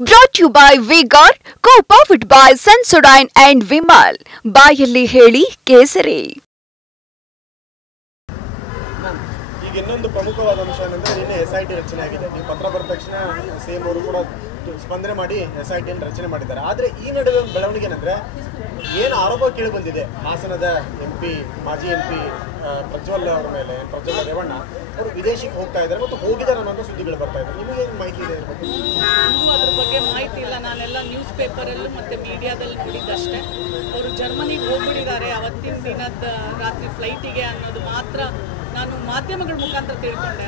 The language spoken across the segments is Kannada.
Brought to you by Vigor, co-powered by Sensodyne and Vimal. ಬಾಯಲ್ಲಿ ಹೇಳಿ ಕೇಸರಿ. ಈಗ ಇನ್ನೊಂದು ಪ್ರಮುಖವಾದ ಅಂಶ ಏನಂದ್ರೆ ನಿನ್ನೆ SIT ರಚನೆ ಆಗಿದೆ. ನೀವು ಪತ್ರ ಬರೆದ ತಕ್ಷಣ ಸಿಎಂ ಅವರು ಕೂಡ ಸ್ಪಂದನೆ ಮಾಡಿ SIT ರಚನೆ ಮಾಡಿದ್ದಾರೆ. ಆದರೆ ಈ ನಡುವೆ ಬೆಳವಣಿಗೆ ಏನಂದ್ರೆ ಏನು ಆರೋಪ ಕೇಳಿ ಬಂದಿದೆ ಹಾಸನದ MP ಮಾಜಿ MP ಪ್ರಜ್ವಲ್ ಅವರ ಮೇಲೆ, ಪ್ರಜ್ವಲ್ ರೇವಣ್ಣ ಅವರು ವಿದೇಶಕ್ಕೆ ಹೋಗ್ತಾ ಇದ್ದಾರೆ ಮತ್ತು ಹೋಗಿದ್ದಾರೆ ಅನ್ನೋ ಸುದ್ದಿಗಳು ಬರ್ತಾ ಇದೆ. ನಿಮಗೆ ಏನು ಮಾಹಿತಿ ಇದೆ? ನನಗೂ ಅದ್ರ ಬಗ್ಗೆ ಮಾಹಿತಿ ಇಲ್ಲ. ನಾನೆಲ್ಲ ನ್ಯೂಸ್ ಪೇಪರಲ್ಲೂ ಮತ್ತು ಮೀಡಿಯಾದಲ್ಲಿ ನೋಡಿದ್ದಷ್ಟೇ. ಅವರು ಜರ್ಮನಿಗೆ ಹೋಗ್ಬಿಟ್ಟಿದ್ದಾರೆ ಅವತ್ತಿನ ದಿನದ ರಾತ್ರಿ ಫ್ಲೈಟಿಗೆ ಅನ್ನೋದು ಮಾತ್ರ ನಾನು ಮಾಧ್ಯಮಗಳ ಮುಖಾಂತರ ತಿಳ್ಕೊಂಡೆ.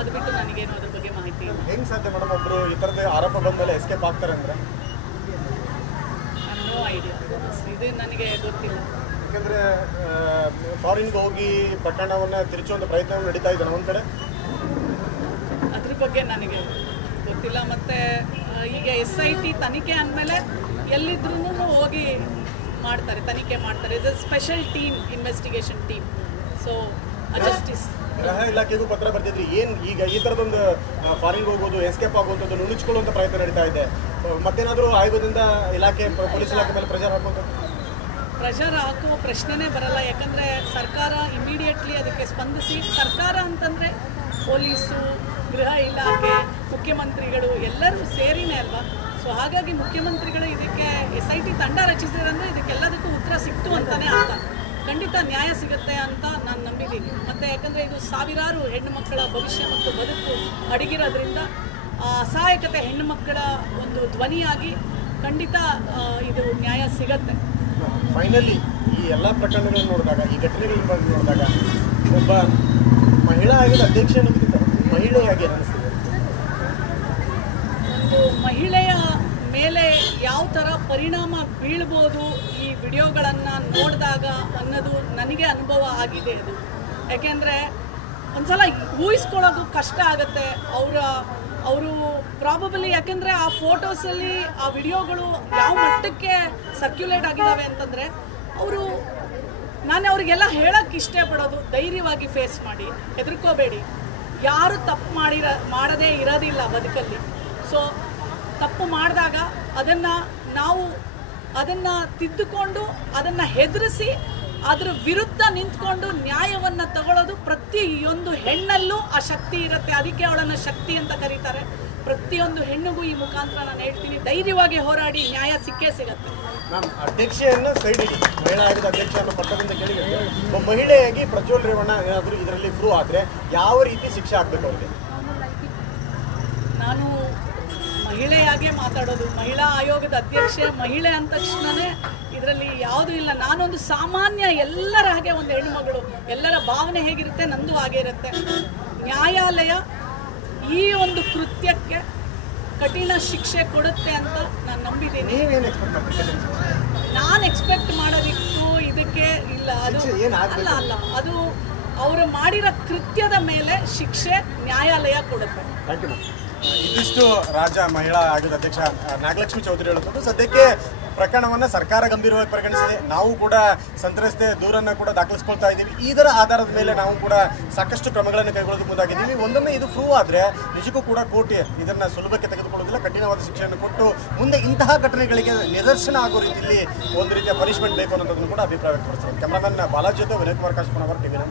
ಅದು ಬಿಟ್ಟು ನನಗೇನು ಅದ್ರ ಬಗ್ಗೆ ಮಾಹಿತಿ ಇಲ್ಲ. ಹೆಂಗೆ ಸಾಧ್ಯ ಮೇಡಮ್ ಒಬ್ಬರು ಈ ಥರದ ಆರೋಪ ಬಂದ ಮೇಲೆ ಎಸ್ಕೇಪ್ ಆಗ್ತಾರೆ ಅಂದರೆ? ನೋ ಐಡಿಯಾ, ಇದು ನನಗೆ ಗೊತ್ತಿಲ್ಲ. ಯಾಕಂದರೆ ಫಾರಿನ್ಗೆ ಹೋಗಿ ಪ್ರಕರಣವನ್ನು ತಿರುಚುವಂಥ ಪ್ರಯತ್ನ ನಡೀತಾ ಇದ್ದಾನೆ ಒಂದು ಕಡೆ. ಅದ್ರ ಬಗ್ಗೆ ನನಗೆ ಗೊತ್ತಿಲ್ಲ. ಮತ್ತು ಈಗ SIT ತನಿಖೆ ಅಂದಮೇಲೆ ಎಲ್ಲಿದ್ರೂ ಹೋಗಿ ಮಾಡ್ತಾರೆ, ತನಿಖೆ ಮಾಡ್ತಾರೆ. Is a special team, investigation team. So justice ಗೃಹ ಇಲಾಖೆಗೂ ಪತ್ರ ಬರ್ತಿದ್ರಿ. ಏನು ಈಗ ಈ ಥರದೊಂದು ಫಾರಿನ್ಗೆ ಹೋಗೋದು, ಎಸ್ಕೇಪ್ ಆಗುವಂಥದ್ದು, ನುಣುಚ್ಕೊಳ್ಳುವಂಥ ಪ್ರಯತ್ನ ನಡೀತಾ ಇದೆ. ಮತ್ತೇನಾದರೂ ಆಯೋಗದಿಂದ ಇಲಾಖೆ, ಪೊಲೀಸ್ ಇಲಾಖೆ ಮೇಲೆ ಪ್ರೆಷರ್ ಹಾಕುವ ಪ್ರಶ್ನೆನೇ ಬರಲ್ಲ. ಯಾಕಂದರೆ ಸರ್ಕಾರ ಇಮಿಡಿಯೇಟ್ಲಿ ಅದಕ್ಕೆ ಸ್ಪಂದಿಸಿ, ಸರ್ಕಾರ ಅಂತಂದರೆ ಪೊಲೀಸು, ಗೃಹ ಇಲಾಖೆ, ಮುಖ್ಯಮಂತ್ರಿಗಳು ಎಲ್ಲರೂ ಸೇರಿನೇ ಅಲ್ವಾ. ಸೊ ಹಾಗಾಗಿ ಮುಖ್ಯಮಂತ್ರಿಗಳು ಇದಕ್ಕೆ SIT ತಂಡ ರಚಿಸಿದ್ರಂದರೆ ಇದಕ್ಕೆಲ್ಲದಕ್ಕೂ ಉತ್ತರ ಸಿಕ್ತು ಅಂತಲೇ ಅರ್ಥ. ಖಂಡಿತ ನ್ಯಾಯ ಸಿಗುತ್ತೆ ಅಂತ ನಾನು ನಂಬಿದ್ದೀನಿ. ಮತ್ತು ಯಾಕಂದರೆ ಇದು ಸಾವಿರಾರು ಹೆಣ್ಣು ಮಕ್ಕಳ ಭವಿಷ್ಯ ಮತ್ತು ಬದುಕು ಅಡಗಿರೋದ್ರಿಂದ ಅಸಹಾಯಕತೆ ಹೆಣ್ಣು ಮಕ್ಕಳ ಒಂದು ಧ್ವನಿಯಾಗಿ ಖಂಡಿತ ಇದು ನ್ಯಾಯ ಸಿಗತ್ತೆ. ಫೈನಲಿ ಈ ಎಲ್ಲ ಪ್ರಕರಣಗಳನ್ನು ನೋಡಿದಾಗ, ಈ ಘಟನೆಗಳನ್ನು ನೋಡಿದಾಗ ಒಬ್ಬ ಮಹಿಳಾ ಆಯೋಗದ ಅಧ್ಯಕ್ಷ ಅನ್ನೋದಕ್ಕಿಂತ ಮಹಿಳೆಯಾಗಿ ಅನ್ನಿಸ್ತಿದೆ. ಒಂದು ಮಹಿಳೆಯ ಮೇಲೆ ಯಾವ ಥರ ಪರಿಣಾಮ ಬೀಳ್ಬೋದು ಈ ವಿಡಿಯೋಗಳನ್ನು ನೋಡಿದಾಗ ಅನ್ನೋದು ನನಗೆ ಅನುಭವ ಆಗಿದೆ. ಅದು ಯಾಕೆಂದರೆ ಒಂದ್ಸಲ ಊಹಿಸ್ಕೊಳ್ಳೋದು ಕಷ್ಟ ಆಗುತ್ತೆ. ಅವರು ಪ್ರಾಬಬಲಿ, ಯಾಕೆಂದರೆ ಆ ಫೋಟೋಸಲ್ಲಿ ಆ ವಿಡಿಯೋಗಳು ಯಾವ ಮಟ್ಟಕ್ಕೆ ಸರ್ಕ್ಯುಲೇಟ್ ಆಗಿದ್ದಾವೆ ಅಂತಂದರೆ ನಾನು ಅವ್ರಿಗೆಲ್ಲ ಹೇಳೋಕ್ಕೆ ಇಷ್ಟಪಡೋದು, ಧೈರ್ಯವಾಗಿ ಫೇಸ್ ಮಾಡಿ, ಹೆದರ್ಕೋಬೇಡಿ. ಯಾರು ತಪ್ಪು ಮಾಡದೇ ಇರೋದಿಲ್ಲ ಬದುಕಲ್ಲಿ. ಸೊ ತಪ್ಪು ಮಾಡಿದಾಗ ಅದನ್ನು ತಿದ್ದುಕೊಂಡು, ಅದನ್ನು ಹೆದರಿಸಿ, ಅದರ ವಿರುದ್ಧ ನಿಂತ್ಕೊಂಡು ನ್ಯಾಯವನ್ನು ತಗೊಳ್ಳೋದು ಪ್ರತಿಯೊಂದು ಹೆಣ್ಣಲ್ಲೂ ಆ ಶಕ್ತಿ ಇರುತ್ತೆ. ಅದಕ್ಕೆ ಅವಳನ್ನು ಶಕ್ತಿ ಅಂತ ಕರೀತಾರೆ. ಪ್ರತಿಯೊಂದು ಹೆಣ್ಣಿಗೂ ಈ ಮುಖಾಂತರ ನಾನು ಹೇಳ್ತೀನಿ, ಧೈರ್ಯವಾಗಿ ಹೋರಾಡಿ, ನ್ಯಾಯ ಸಿಕ್ಕೇ ಸಿಗುತ್ತೆ. ಮ್ಯಾಮ್, ಅಧ್ಯಕ್ಷೆಯನ್ನು ಸೈಡ್ ಇಡಿ, ಮಹಿಳಾ ಆಯೋಗದ ಅಧ್ಯಕ್ಷ ಅನ್ನೋ ಪಟ್ಟದಿಂದ ಕೇಳಿದ್ರೆ ಒಬ್ಬ ಮಹಿಳೆಯಾಗಿ ಪ್ರಜ್ವಲ್ ರೇವಣ್ಣ ಏನಾದರೂ ಇದರಲ್ಲಿ ಪ್ರೂವ್ ಆದರೆ ಯಾವ ರೀತಿ ಶಿಕ್ಷೆ ಆಗಬೇಕು ಅವರಿಗೆ? ನಾನು ಮಹಿಳೆಯಾಗೇ ಮಾತಾಡೋದು. ಮಹಿಳಾ ಆಯೋಗದ ಅಧ್ಯಕ್ಷೆ ಮಹಿಳೆ ಅಂದ ತಕ್ಷಣವೇ ಇದರಲ್ಲಿ ಯಾವುದೂ ಇಲ್ಲ. ನಾನೊಂದು ಸಾಮಾನ್ಯ ಎಲ್ಲರ ಹಾಗೆ ಒಂದು ಹೆಣ್ಣುಮಗಳು, ಎಲ್ಲರ ಭಾವನೆ ಹೇಗಿರುತ್ತೆ ನಂದು ಹಾಗೆ ಇರುತ್ತೆ. ನ್ಯಾಯಾಲಯ ಈ ಒಂದು ಕೃತ್ಯಕ್ಕೆ ಕಠಿಣ ಶಿಕ್ಷೆ ಕೊಡುತ್ತೆ ಅಂತ ನಾನು ನಂಬಿದ್ದೀನಿ. ನಾನು ಎಕ್ಸ್ಪೆಕ್ಟ್ ಮಾಡೋದಿತ್ತು ಇದಕ್ಕೆ ಇಲ್ಲ. ಅಲ್ಲ, ಅದು ಅವರು ಮಾಡಿರೋ ಕೃತ್ಯದ ಮೇಲೆ ಶಿಕ್ಷೆ ನ್ಯಾಯಾಲಯ ಕೊಡುತ್ತೆ. ಇದಿಷ್ಟು ರಾಜ್ಯ ಮಹಿಳಾ ಆಯೋಗದ ಅಧ್ಯಕ್ಷ ನಾಗಲಕ್ಷ್ಮಿ ಚೌಧರಿ ಹೇಳುತ್ತದೆ. ಸದ್ಯಕ್ಕೆ ಪ್ರಕರಣವನ್ನು ಸರ್ಕಾರ ಗಂಭೀರವಾಗಿ ಪರಿಗಣಿಸಿದೆ. ನಾವು ಕೂಡ ಸಂತ್ರಸ್ತೆ ದೂರನ್ನು ಕೂಡ ದಾಖಲಿಸ್ಕೊಳ್ತಾ ಇದ್ದೀವಿ. ಇದರ ಆಧಾರದ ಮೇಲೆ ನಾವು ಕೂಡ ಸಾಕಷ್ಟು ಕ್ರಮಗಳನ್ನು ಕೈಗೊಳ್ಳೋದಕ್ಕೆ ಮುಂದಾಗಿದ್ದೀವಿ. ಒಂದೊಮ್ಮೆ ಇದು ಪ್ರೂವ್ ಆದರೆ ನಿಜಕ್ಕೂ ಕೂಡ ಕೋರ್ಟ್ ಇದನ್ನು ಸುಲಭಕ್ಕೆ ತೆಗೆದುಕೊಳ್ಳೋದಿಲ್ಲ, ಕಠಿಣವಾದ ಶಿಕ್ಷೆಯನ್ನು ಕೊಟ್ಟು ಮುಂದೆ ಇಂತಹ ಘಟನೆಗಳಿಗೆ ನಿದರ್ಶನ ಆಗೋ ರೀತಿಯಲ್ಲಿ ಒಂದು ರೀತಿಯ ಪನಿಷ್ಮೆಂಟ್ ಬೇಕು ಅನ್ನೋದನ್ನು ಕೂಡ ಅಭಿಪ್ರಾಯ ವ್ಯಕ್ತಪಡಿಸ್ತಾರೆ. ಕ್ಯಾಮರಾಮನ್ ಬಾಲಾಜಿ ಜೊತೆ Vinay Kumar ಕಾಶ್ಮನವರ್, TV9.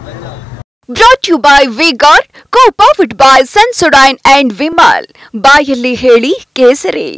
Brought to you by Vigor, co-powered by Sensodyne and Vimal. ಬಾಯಲ್ಲಿ ಹೇಳಿ ಕೇಸರಿ.